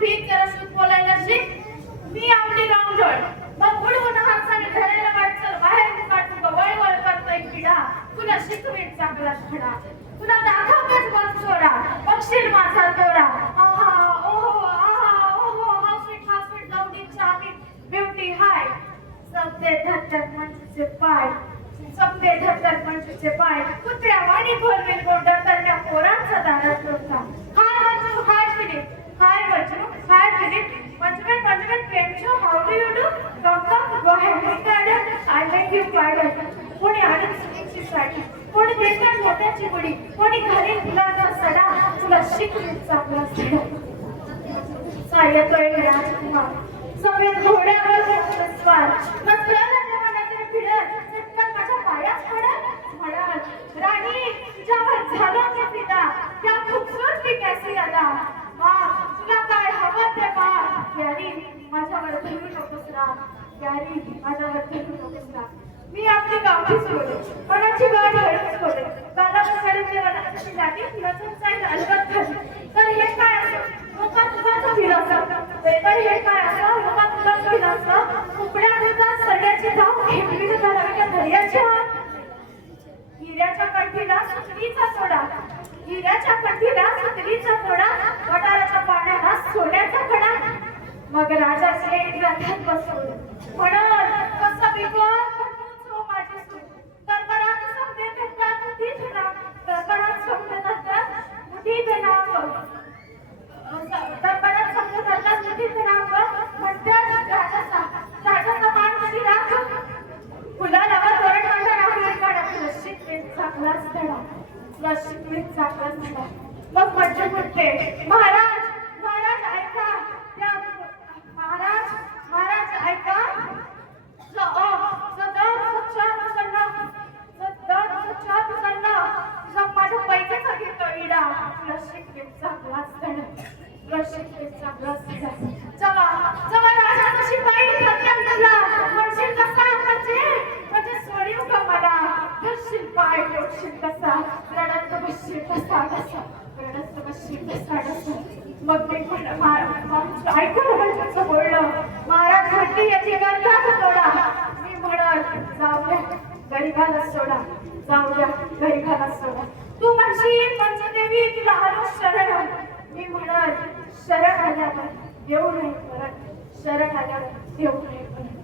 भीक जरा सूत बोलायला शिक. मी आपली रांगोळ मग उडवून हाताने धरायला वाटचं बाहेर काढून वळवळ करतोय किडा. तुला शिकवेल चांगला धडा, तुला दाखवतेच बस सोडा, बघशील माझा तोडा. आहा ओहो आहा ओहो हाऊ स्वीट लवली चावी ब्युटी हाय. सबदे धरतर मंजूचे पाय, सबदे धरतर मंजूचे पाय, कुत्र्या वाणी बोलवेल गोंडा त्या पोरांचा दारात होता. हाय मंजू हाय फिलिप, हाय मंजू हाय फिलिप. मंजूमेंट केम छो, how do you do? Come go head I make you pride. कोणी आणून सुनीची साठी, कोणी देतात मोत्याची गुडी, कोणी घालील फुलाचा सडा, तुला शिकवेल चांगला धडा. सायतोय राजकुमार सगळे घोड्यावर स्वार, मस्कराला जमान्यातील फिरत चटकन माझ्या पायात पडत म्हणत, राणी तुझ्यावर झालं मी फिदा, त्या खूबसूरती कैसी अदा. तुला काय हवं ते माग, प्यारी माझ्यावर धरू नकोस राग, प्यारी माझ्यावर धरू नकोस राग. मी आपली गाठी सोडले, मनाची गाठ हळूच सोडले, गालाकडे वनाची लाटी फुलाचं चाईल अलगद धरली. तर हे काय असं मोका तुझाचा फिरसा, तर हे काय असं मोका तुझाचा फिरसा. कुकड्या दुधात सगळ्याची धाव घेतली धराव्या दर्याच्या. हिऱ्याच्या कंठीला सुतलीचा तोडा, हिऱ्याच्या कंठीला सुतलीचा तोडा, वटाराच्या पाण्याला सोन्याचा खडा. मग राजाचे रथात बसवलं म्हणत कसं बिगोर माझी सून. तरबरात समजे घेतात मुठी धना, तरबरात समजे घेतात मुठी धना, तरबरात समजे घेतात मुठी धना. म्हणतात राजाचा मान कधी राख, फुलाला तोरण माझ्या राखीवर काढा. रशीत चांगलाच धडा, रशीत चांगलाच धडा. मग मज्जा म्हणते महाराज महाराज ऐका, त्या महाराज महाराज ऐका. माझ्या पैशाचा घेतो इडा, रशीत चांगलाच धडा, रशीत चांगलाच धडा. जेव्हा राजाचा शिपाई धक्क्यात गेला, म्हणशील कसा म्हणजे सोडीव का मला, धरशील पाय ठेवशील कसा, रडत बसशील कसा कसा, रडत बसशील कसा कसा. मग मी ऐकून म्हणजे बोललं महाराज म्हणते याची गंधाच तोडा. मी म्हणत जाऊ द्या गरीबाला सोडा, जाऊ द्या गरीबाला सोडा. तू म्हणशील पंचदेवी तुला आलो शरण, मी म्हणत शरण आल्यावर देऊ नाही परत, शरण आल्यावर देऊ नाही परत.